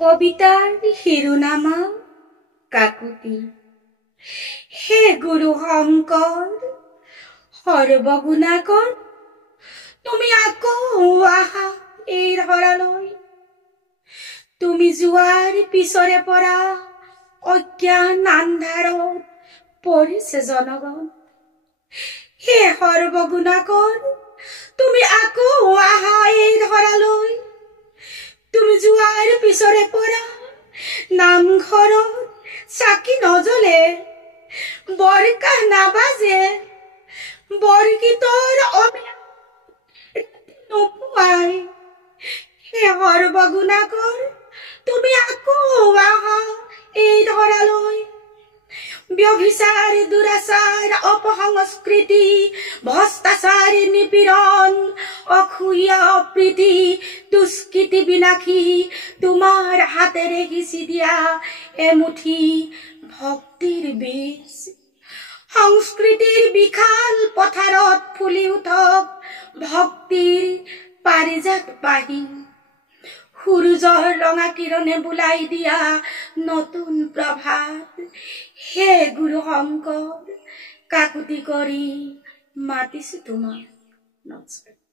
কবিতাৰ শিৰোনামা কাকুতি। হে গুৰু শংকৰ সৰ্বগুণাকৰ, তুমি আকৌ আহা এই ধৰালৈ। তুমি যোৱাৰ পিছৰে পৰা অজ্ঞান আন্ধাৰত পৰিছে জনগণ। হে সৰ্বগুণাকৰ, তুমি আকৌ আহা এই ধৰালৈ। তুমি যোৱাৰ পিছৰে পৰা নামঘৰত চাকি নজ্বলে, বৰকাহ নাবাজে, বৰগীতৰ নোপোৱাই। হে সৰ্বগুণাকৰ, তুমি আকৌ আহা এই ধৰালৈ। ব্যভিচাৰ, দুৰাচাৰ, অপসংস্কৃতি, ভ্ৰষ্টাচাৰ, নিপীড়ন, অসূয়া অপ্ৰীতি, দুষ্কৃতি বিনাশী তোমাৰ হাতেৰে সিঁচি দিয়া এমুঠি ভক্তিৰ বীজ। সংস্কৃতিৰ বিশাল পথাৰত ফুলি উঠক ভক্তিৰ পাৰিজাত বাঢ়ি। সূৰ্যৰ ৰঙা কিৰণে বুলাই দিয়া নতুন প্ৰভাত। হে গুৰু শংকৰ, কাকুতি কৰি মাতিছো তোমাক। নমস্কাৰ।